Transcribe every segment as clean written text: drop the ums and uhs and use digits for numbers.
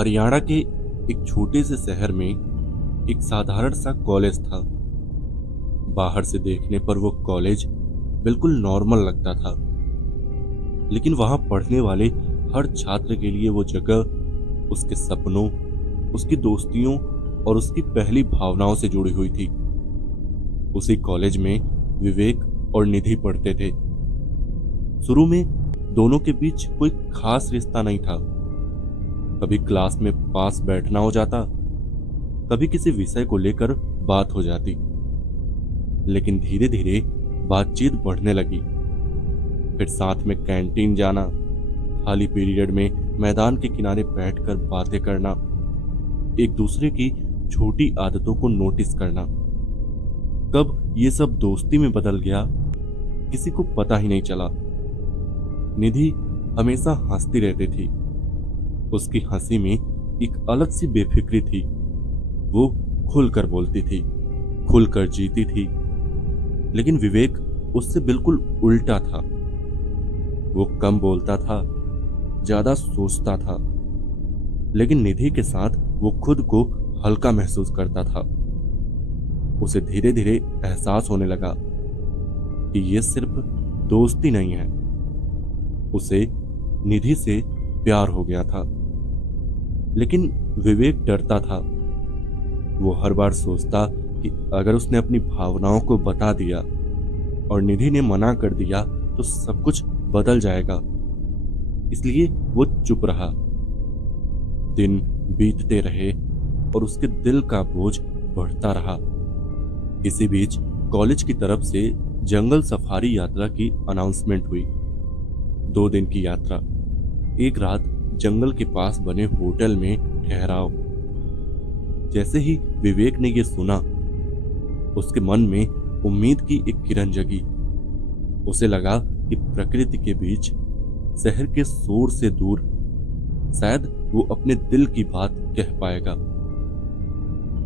हरियाणा के एक छोटे से शहर में एक साधारण सा कॉलेज था। बाहर से देखने पर वो कॉलेज बिल्कुल नॉर्मल लगता था, लेकिन वहां पढ़ने वाले हर छात्र के लिए वो जगह उसके सपनों, उसकी दोस्तियों और उसकी पहली भावनाओं से जुड़ी हुई थी। उसी कॉलेज में विवेक और निधि पढ़ते थे। शुरू में दोनों के बीच कोई खास रिश्ता नहीं था। कभी क्लास में पास बैठना हो जाता, कभी किसी विषय को लेकर बात हो जाती, लेकिन धीरे धीरे बातचीत बढ़ने लगी। फिर साथ में कैंटीन जाना, खाली पीरियड में मैदान के किनारे बैठकर बातें करना, एक दूसरे की छोटी आदतों को नोटिस करना। कब ये सब दोस्ती में बदल गया, किसी को पता ही नहीं चला। निधि हमेशा हंसती रहती थी। उसकी हंसी में एक अलग सी बेफिक्री थी। वो खुलकर बोलती थी, खुलकर जीती थी। लेकिन विवेक उससे बिल्कुल उल्टा था। वो कम बोलता था, ज्यादा सोचता था, लेकिन निधि के साथ वो खुद को हल्का महसूस करता था। उसे धीरे धीरे एहसास होने लगा कि ये सिर्फ दोस्ती नहीं है, उसे निधि से प्यार हो गया था। लेकिन विवेक डरता था। वो हर बार सोचता कि अगर उसने अपनी भावनाओं को बता दिया और निधि ने मना कर दिया तो सब कुछ बदल जाएगा। इसलिए वो चुप रहा। दिन बीतते रहे और उसके दिल का बोझ बढ़ता रहा। इसी बीच कॉलेज की तरफ से जंगल सफारी यात्रा की अनाउंसमेंट हुई। 2 दिन की यात्रा। एक रात जंगल के पास बने होटल में ठहराव। जैसे ही विवेक ने यह सुना, उसके मन में उम्मीद की एक किरण जगी। उसे लगा कि प्रकृति के बीच, शहर के शोर से दूर, शायद वो अपने दिल की बात कह पाएगा।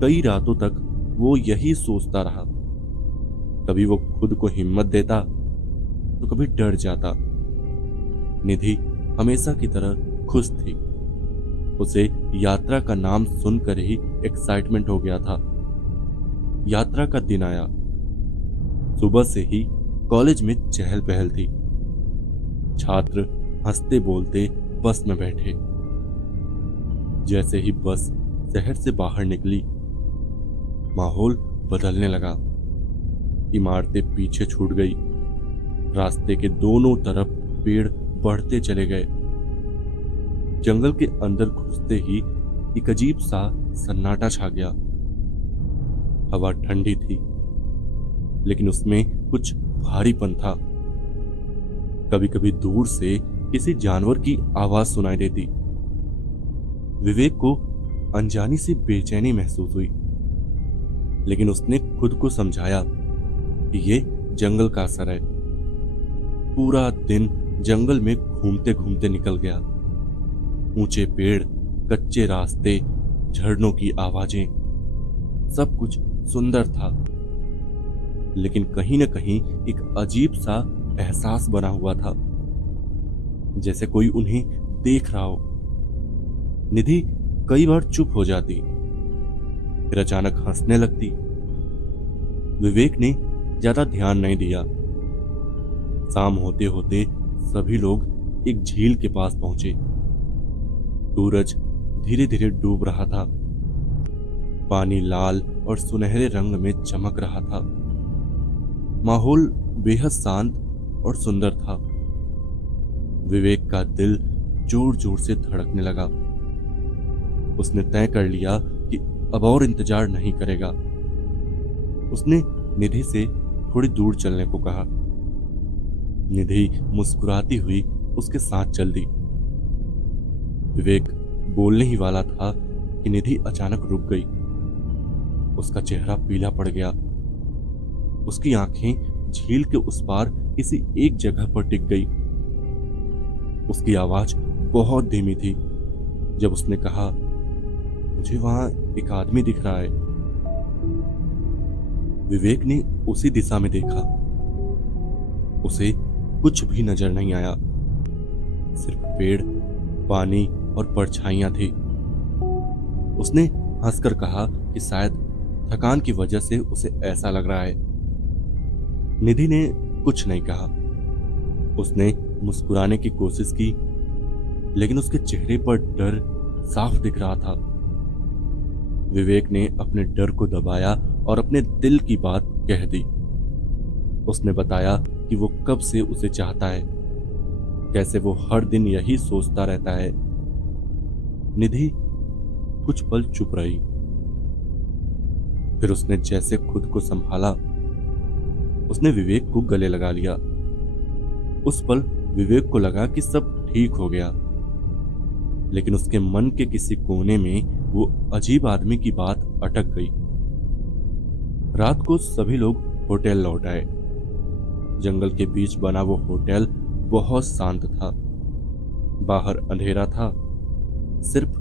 कई रातों तक वो यही सोचता रहा। कभी वो खुद को हिम्मत देता तो कभी डर जाता। निधि हमेशा की तरह खुश थी। उसे यात्रा का नाम सुनकर ही एक्साइटमेंट हो गया था। यात्रा का दिन आया। सुबह से ही कॉलेज में चहल पहल थी। छात्र हंसते बोलते बस में बैठे। जैसे ही बस शहर से बाहर निकली, माहौल बदलने लगा। इमारतें पीछे छूट गई। रास्ते के दोनों तरफ पेड़ बढ़ते चले गए। जंगल के अंदर घुसते ही एक अजीब सा सन्नाटा छा गया। हवा ठंडी थी, लेकिन उसमें कुछ भारीपन था। कभी कभी दूर से किसी जानवर की आवाज सुनाई देती। विवेक को अनजानी से बेचैनी महसूस हुई, लेकिन उसने खुद को समझाया कि ये जंगल का असर है। पूरा दिन जंगल में घूमते घूमते निकल गया। ऊंचे पेड़, कच्चे रास्ते, झरनों की आवाजें, सब कुछ सुंदर था। लेकिन कहीं न कहीं एक अजीब सा एहसास बना हुआ था, जैसे कोई उन्हें देख रहा हो। निधि कई बार चुप हो जाती, फिर अचानक हंसने लगती। विवेक ने ज्यादा ध्यान नहीं दिया। शाम होते होते सभी लोग एक झील के पास पहुंचे। सूरज धीरे धीरे डूब रहा था। पानी लाल और सुनहरे रंग में चमक रहा था। माहौल बेहद शांत और सुंदर था। विवेक का दिल जोर जोर से धड़कने लगा। उसने तय कर लिया कि अब और इंतजार नहीं करेगा। उसने निधि से थोड़ी दूर चलने को कहा। निधि मुस्कुराती हुई उसके साथ चल दी। विवेक बोलने ही वाला था कि निधि अचानक रुक गई। उसका चेहरा पीला पड़ गया। उसकी आंखें झील के उस पार किसी एक जगह पर टिक गई। उसकी आवाज बहुत धीमी थी जब उसने कहा, मुझे वहां एक आदमी दिख रहा है। विवेक ने उसी दिशा में देखा। उसे कुछ भी नजर नहीं आया, सिर्फ पेड़, पानी और परछाइयां थी। उसने हंसकर कहा कि शायद थकान की वजह से उसे ऐसा लग रहा है। निधि ने कुछ नहीं कहा। उसने मुस्कुराने की कोशिश की, लेकिन उसके चेहरे पर डर साफ दिख रहा था। विवेक ने अपने डर को दबाया और अपने दिल की बात कह दी। उसने बताया कि वो कब से उसे चाहता है, कैसे वो हर दिन यही सोचता रहता है। निधि कुछ पल चुप रही, फिर उसने जैसे खुद को संभाला, उसने विवेक को गले लगा लिया। उस पल विवेक को लगा कि सब ठीक हो गया, लेकिन उसके मन के किसी कोने में वो अजीब आदमी की बात अटक गई। रात को सभी लोग होटल लौट आए। जंगल के बीच बना वो होटल बहुत शांत था। बाहर अंधेरा था, सिर्फ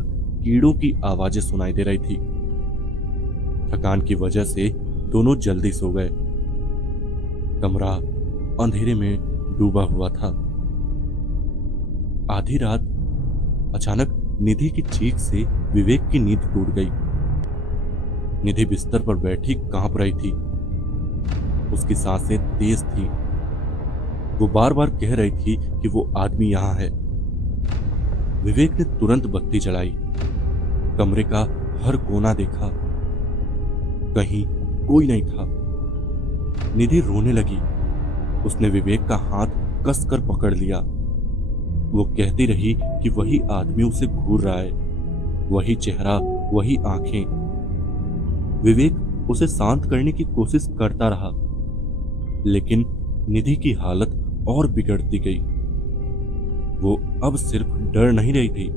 कीड़ों की आवाजें सुनाई दे रही थी। थकान की वजह से दोनों जल्दी सो गए। कमरा अंधेरे में डूबा हुआ था। आधी रात अचानक निधि की चीख से विवेक की नींद टूट गई। निधि बिस्तर पर बैठी कांप रही थी। उसकी सांसें तेज थी। वो बार बार कह रही थी कि वो आदमी यहां है। विवेक ने तुरंत बत्ती जलाई, कमरे का हर कोना देखा, कहीं कोई नहीं था। निधि रोने लगी। उसने विवेक का हाथ कसकर पकड़ लिया। वो कहती रही कि वही आदमी उसे घूर रहा है, वही चेहरा, वही आंखें। विवेक उसे शांत करने की कोशिश करता रहा, लेकिन निधि की हालत और बिगड़ती गई। वो अब सिर्फ डर नहीं रही थी,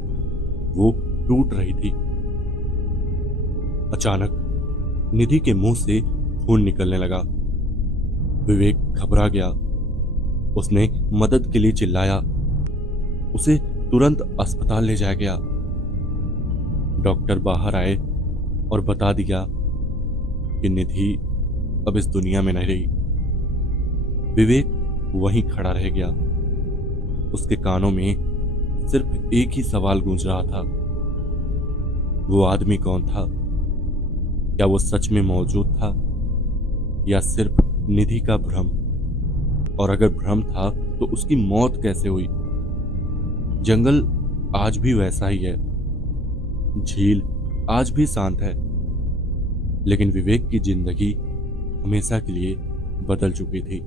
वो टूट रही थी। अचानक निधि के मुंह से खून निकलने लगा। विवेक घबरा गया। उसने मदद के लिए चिल्लाया। उसे तुरंत अस्पताल ले जाया गया। डॉक्टर बाहर आए और बता दिया कि निधि अब इस दुनिया में नहीं रही। विवेक वहीं खड़ा रह गया। उसके कानों में सिर्फ एक ही सवाल गूंज रहा था, वो आदमी कौन था? क्या वो सच में मौजूद था या सिर्फ निधि का भ्रम? और अगर भ्रम था तो उसकी मौत कैसे हुई? जंगल आज भी वैसा ही है, झील आज भी शांत है, लेकिन विवेक की जिंदगी हमेशा के लिए बदल चुकी थी।